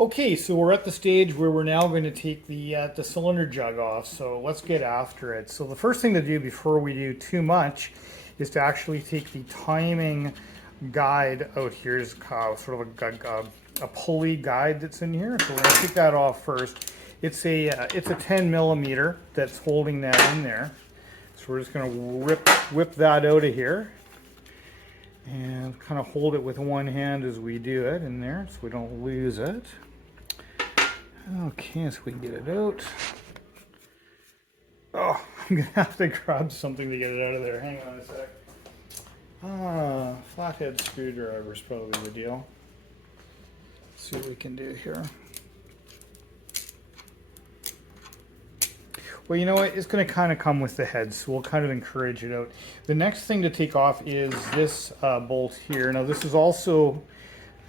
Okay, so we're at the stage where we're now going to take the cylinder jug off. So let's get after it. So the first thing to do before we do too much is to actually take the timing guide out here. Is sort of a pulley guide that's in here. So we're going to take that off first. It's a 10 millimeter that's holding that in there. So we're just going to whip that out of here and kind of hold it with one hand as we do it in there so we don't lose it. Okay, so we can get it out. Oh, I'm gonna have to grab something to get it out of there. Hang on a sec. Flathead screwdriver is probably the deal. Let's see what we can do here. Well, you know what? It's going to kind of come with the head, so we'll kind of encourage it out. The next thing to take off is this bolt here. Now, this is also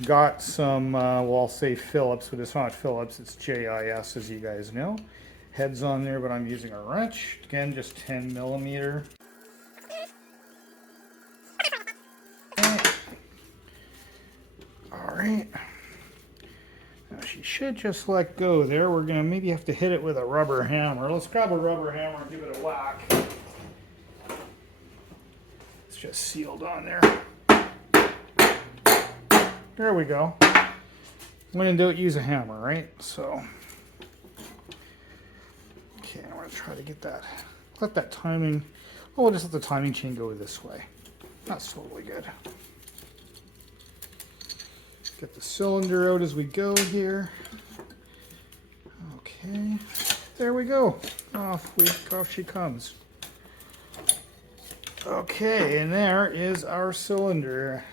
got some, well, I'll say Phillips, but it's not Phillips, it's JIS, as you guys know. Head's on there, but I'm using a wrench. Again, just 10 millimeter. All right. Now she should just let go there. We're gonna maybe have to hit it with a rubber hammer. Let's grab a rubber hammer and give it a whack. It's just sealed on there. There we go. I'm going to use a hammer, right? So, okay, I'm going to try to get that, let that timing, oh, we'll just let the timing chain go this way. That's totally good. Get the cylinder out as we go here. Okay, there we go. Off she comes. Okay, and there is our cylinder.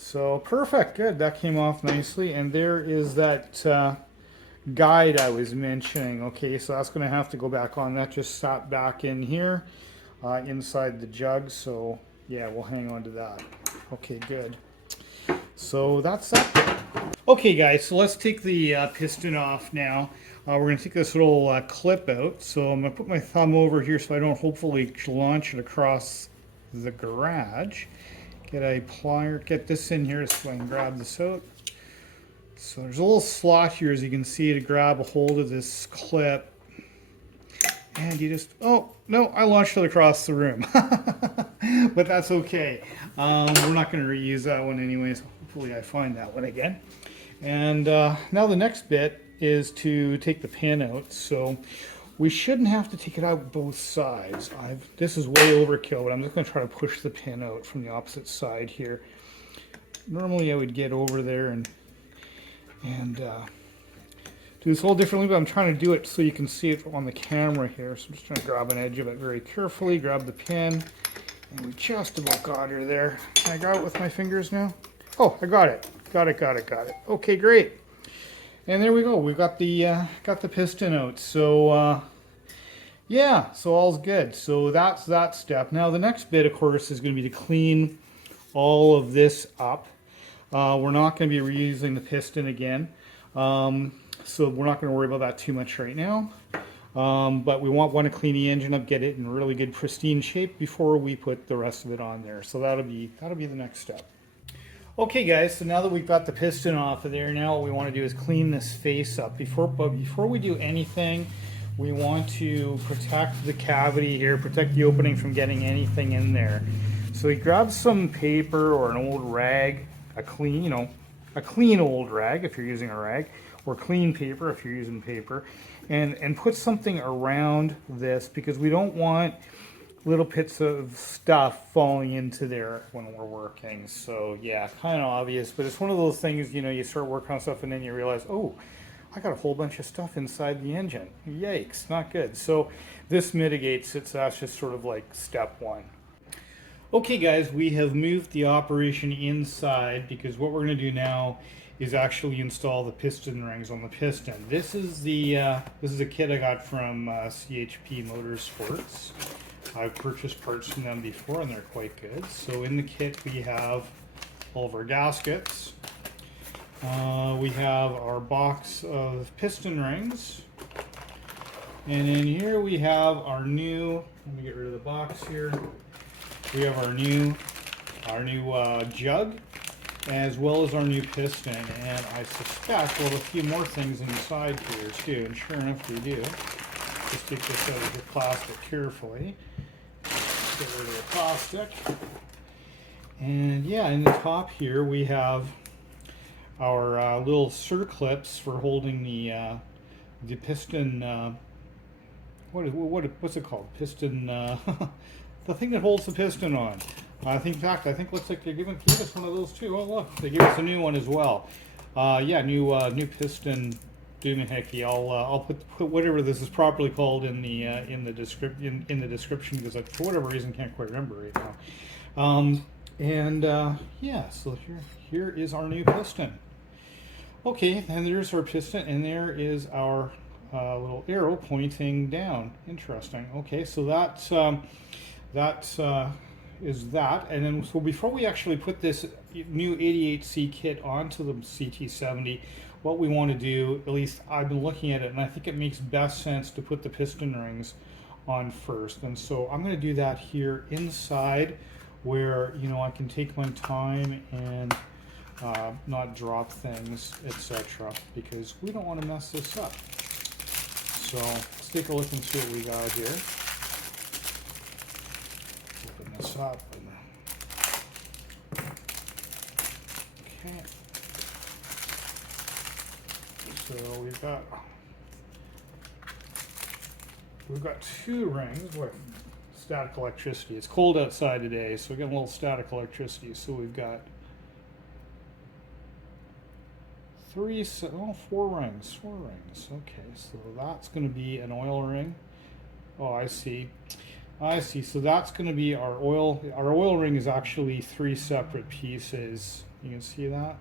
So perfect, good, that came off nicely, and there is that guide I was mentioning. Okay, so that's going to have to go back on. That just sat back in here inside the jug, so yeah, we'll hang on to that. Okay, good. So that's that. Okay guys, so let's take the piston off now. We're going to take this little clip out, so I'm going to put my thumb over here so I don't hopefully launch it across the garage. Get a plier, get this in here so I can grab this out. So there's a little slot here, as you can see, to grab a hold of this clip. And you just, oh, no, I launched it across the room. But that's okay. We're not going to reuse that one anyway, so hopefully I find that one again. And now the next bit is to take the pin out. So we shouldn't have to take it out both sides. This is way overkill, but I'm just going to try to push the pin out from the opposite side here. Normally I would get over there and do this a little differently, but I'm trying to do it so you can see it on the camera here. So I'm just trying to grab an edge of it very carefully, grab the pin, and we just about got her there. Can I grab it with my fingers now? Oh, I got it. Got it. Okay, great. And there we go. We got the piston out. So yeah, so all's good. So that's that step. Now the next bit, of course, is going to be to clean all of this up. We're not going to be reusing the piston again, so we're not going to worry about that too much right now. But we want to clean the engine up, get it in really good pristine shape before we put the rest of it on there. So that'll be the next step. Okay guys, so now that we've got the piston off of there, now what we want to do is clean this face up. But before we do anything, we want to protect the cavity here, protect the opening from getting anything in there. So we grab some paper or an old rag, a clean old rag if you're using a rag, or clean paper if you're using paper, and put something around this because we don't want little bits of stuff falling into there when we're working. So yeah, kind of obvious, but it's one of those things, you know, you start working on stuff and then you realize, oh, I got a whole bunch of stuff inside the engine. Yikes, not good. So this mitigates it, so that's just sort of like step one. Okay guys, we have moved the operation inside because what we're going to do now is actually install the piston rings on the piston. This is a kit I got from CHP Motorsports. I've purchased parts from them before and they're quite good. So in the kit we have all of our gaskets. We have our box of piston rings. And in here we have our new, let me get rid of the box here. We have our new jug. as well as our new piston, and I suspect we'll have a few more things inside here too, and sure enough we do. Just take this out of the plastic carefully. Get rid of the plastic. And yeah, in the top here we have our little circlips for holding the piston. What's it called? Piston. The thing that holds the piston on. In fact, I think looks like they gave us one of those too. Oh look, they gave us a new one as well. Yeah, new piston doohickey. I'll put whatever this is properly called in the description because I, for whatever reason, can't quite remember right now. Yeah, so here is our new piston. Okay, and there's our piston, and there is our little arrow pointing down. Interesting. Okay, so that's is that, and then so before we actually put this new 88C kit onto the CT70, what we want to do, at least I've been looking at it, and I think it makes best sense to put the piston rings on first. And so I'm going to do that here inside, where I can take my time and not drop things, etc., because we don't want to mess this up. So let's take a look and see what we got here. Open this up. Okay. So we've got two rings. What? Static electricity. It's cold outside today, so we got a little static electricity. So we've got four rings. Okay, so that's going to be an oil ring. Oh, I see. So that's going to be our oil. Our oil ring is actually three separate pieces. You can see that?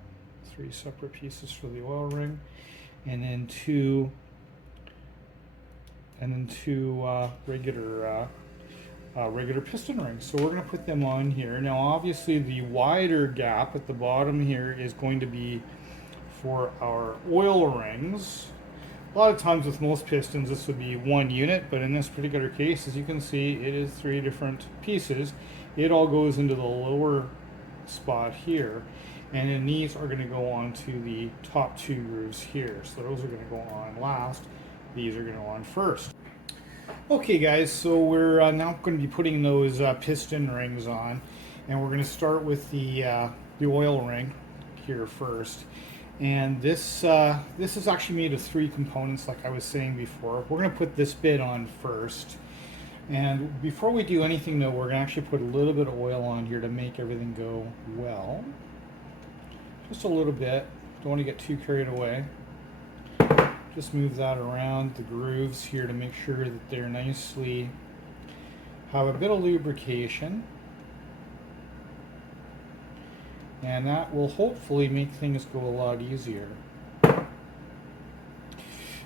Three separate pieces for the oil ring, and then two regular piston rings. So we're going to put them on here. Now, obviously, the wider gap at the bottom here is going to be for our oil rings. A lot of times with most pistons this would be one unit, but in this particular case, as you can see, it is three different pieces. It all goes into the lower spot here, and then these are going to go on to the top two grooves here. So those are going to go on last. These are going to go on first. Okay guys, so we're now going to be putting those piston rings on, and we're going to start with the oil ring here first. And this is actually made of three components, like I was saying before. We're going to put this bit on first. And before we do anything though, we're going to actually put a little bit of oil on here to make everything go well. Just a little bit. Don't want to get too carried away. Just move that around the grooves here to make sure that they're nicely, have a bit of lubrication. And that will hopefully make things go a lot easier.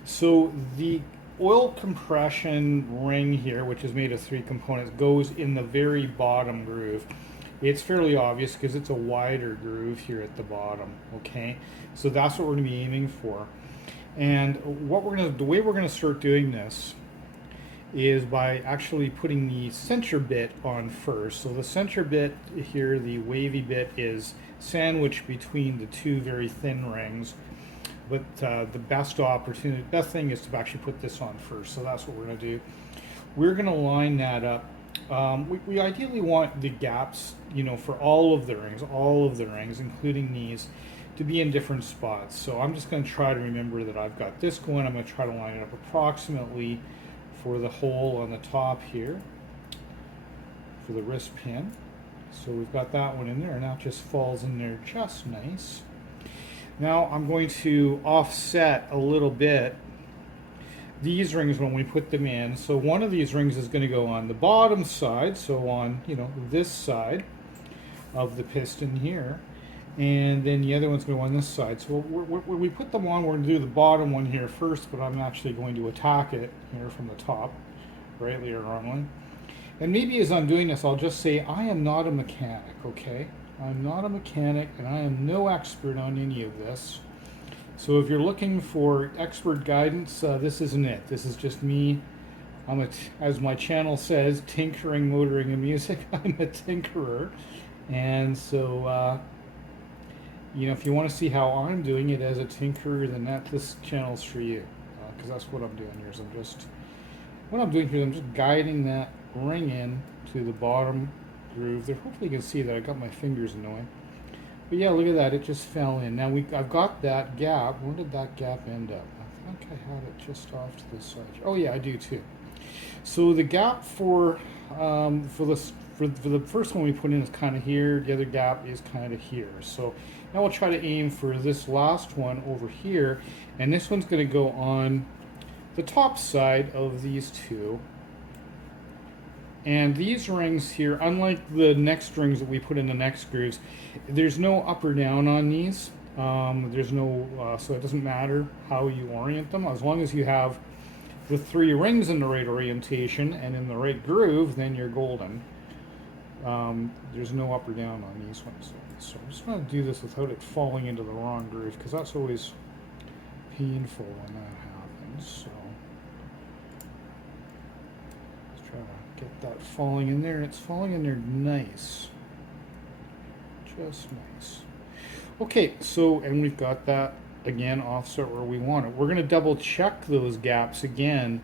So the oil compression ring here, which is made of three components, goes in the very bottom groove. It's fairly obvious because it's a wider groove here at the bottom. Okay, so that's what we're going to be aiming for. And the way we're going to start doing this is by actually putting the center bit on first. So the center bit here, the wavy bit, is sandwiched between the two very thin rings. But the best thing is to actually put this on first. So that's what we're going to do. We're going to line that up. We ideally want the gaps, for all of the rings, including these, to be in different spots. So I'm just going to try to remember that I've got this going. I'm going to try to line it up approximately for the hole on the top here for the wrist pin. So we've got that one in there, and that just falls in there just nice. Now I'm going to offset a little bit these rings when we put them in. So one of these rings is going to go on the bottom side, so on this side of the piston here, and then the other one's going to go on this side. So when we put them on, we're going to do the bottom one here first, but I'm actually going to attack it here from the top, rightly or wrongly. And maybe as I'm doing this, I'll just say I am not a mechanic, okay? I'm not a mechanic, and I am no expert on any of this. So if you're looking for expert guidance, this isn't it. This is just me. As my channel says, tinkering, motoring, and music. I'm a tinkerer. And so you know, if you want to see how I'm doing it as a tinkerer, then this channel's for you, because that's what I'm doing here. Is what I'm doing here, I'm just guiding that ring in to the bottom groove there. Hopefully you can see that. I got my fingers in the way. But yeah, look at that. It just fell in. Now I've got that gap. Where did that gap end up? I think I had it just off to the side. Oh yeah, I do too. So the gap for the first one we put in is kind of here. The other gap is kind of here. So now we'll try to aim for this last one over here, and this one's going to go on the top side of these two. And these rings here, unlike the next rings that we put in the next grooves, there's no up or down on these. There's no, so it doesn't matter how you orient them. As long as you have the 3 rings in the right orientation and in the right groove, then you're golden. There's no up or down on these ones. So I'm just going to do this without it falling into the wrong groove, because that's always painful when that happens. So let's try to get that falling in there. It's falling in there nice. Just nice. Okay, so, and we've got that again offset where we want it. We're going to double check those gaps again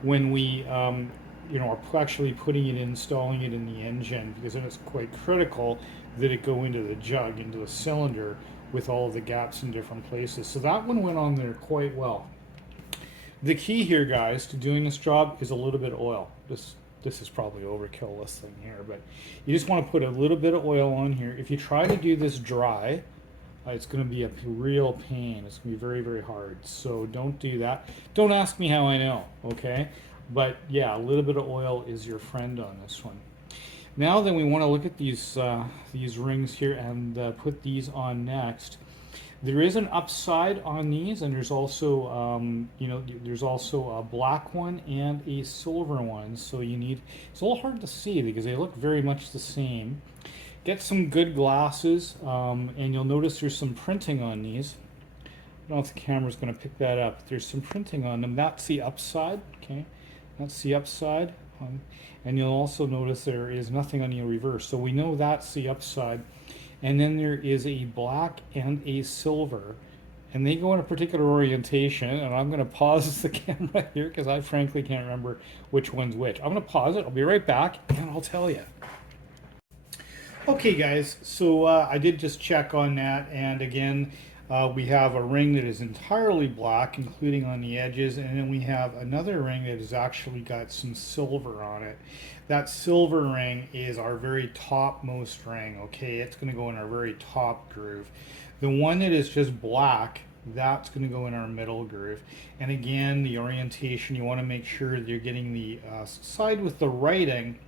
when we you know, are actually putting it, installing it in the engine, because then it's quite critical that it go into the jug, into the cylinder, with all of the gaps in different places. So that one went on there quite well. The key here, guys, to doing this job is a little bit of oil. This is probably overkill, this thing here, but you just want to put a little bit of oil on here. If you try to do this dry, it's going to be a real pain. It's going to be very, very hard. So don't do that. Don't ask me how I know, okay? But yeah, a little bit of oil is your friend on this one. Now then, we want to look at these rings here and put these on next. There is an upside on these, and there's also you know, there's also a black one and a silver one. So you need, it's a little hard to see because they look very much the same. Get some good glasses, and you'll notice there's some printing on these. I don't know if the camera's going to pick that up. There's some printing on them. That's the upside, okay? That's the upside. And you'll also notice there is nothing on the reverse. So we know that's the upside. And then there is a black and a silver. And they go in a particular orientation. And I'm going to pause the camera here because I frankly can't remember which one's which. I'm going to pause it. I'll be right back and I'll tell you. Okay, guys. So I did just check on that. And again, we have a ring that is entirely black, including on the edges, and then we have another ring that has actually got some silver on it. That silver ring is our very topmost ring, okay? It's going to go in our very top groove. The one that is just black, that's going to go in our middle groove. And again, the orientation, you want to make sure that you're getting the side with the writing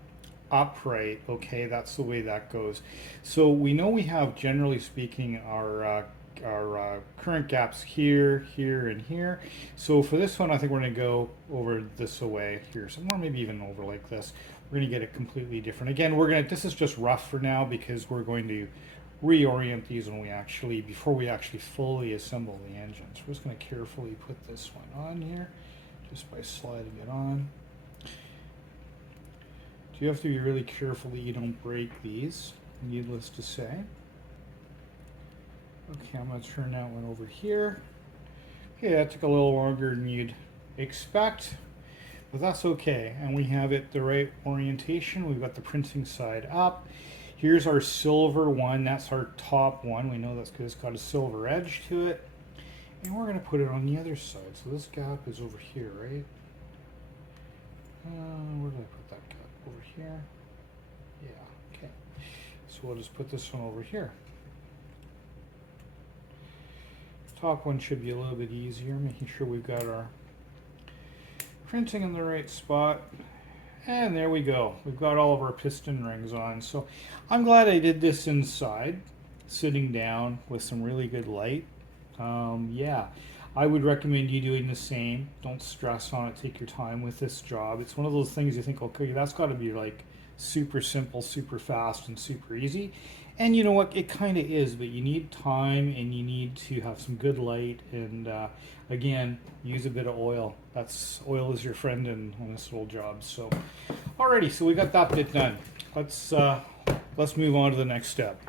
upright, okay? That's the way that goes. So we know we have, generally speaking, our current gaps here, here, and here. So for this one, I think we're going to go over this away here, somewhere maybe even over like this. We're going to get it completely different. Again, this is just rough for now because we're going to reorient these when before we actually fully assemble the engine. So we're just going to carefully put this one on here, just by sliding it on. You have to be really careful that you don't break these, needless to say. Okay, I'm going to turn that one over here. Okay, that took a little longer than you'd expect, but that's okay. And we have it the right orientation. We've got the printing side up. Here's our silver one. That's our top one. We know that's because it's got a silver edge to it. And we're going to put it on the other side. So this gap is over here, right? Where did I put that gap? Over here? Yeah, okay. So we'll just put this one over here. Top one should be a little bit easier, making sure we've got our printing in the right spot. And there we go. We've got all of our piston rings on. So I'm glad I did this inside, sitting down with some really good light. Yeah, I would recommend you doing the same. Don't stress on it. Take your time with this job. It's one of those things you think, okay, that's got to be like super simple, super fast, and super easy. And you know what? It kind of is, but you need time and you need to have some good light. And again, use a bit of oil. Oil is your friend on this little job. So, alrighty, so we got that bit done. Let's move on to the next step.